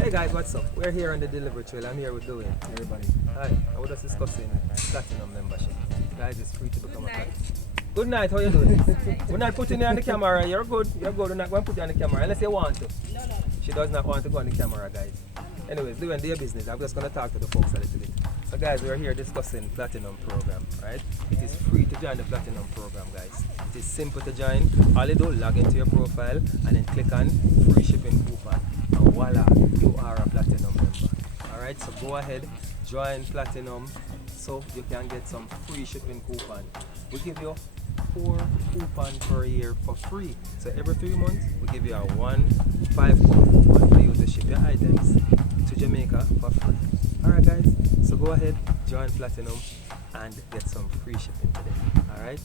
Hey guys, what's up? We're here on the delivery trail. I'm here with Dwayne. Everybody. Hi, I was just discussing platinum membership. Guys, it's free to become a Night. Good night, how you doing? We're not putting you on the camera. You're good. You're good. We're not going to put you on the camera unless you want to. No. She does not want to go on the camera, guys. Anyways, doing their business. I'm just going to talk to the folks a little bit. So guys, we're here discussing platinum program, right? It is free to join the platinum program, guys. It is simple to join. All you do, log into your profile and then click on free shipping coupon. And voila, you are a platinum member. Alright, so go ahead, join platinum so you can get some free shipping coupon. We give you 4 coupons per year for free. So every 3 months, we give you a 5 coupon for you to ship your items to Jamaica for free. Alright guys, so go ahead, join platinum and get some free shipping today. Alright.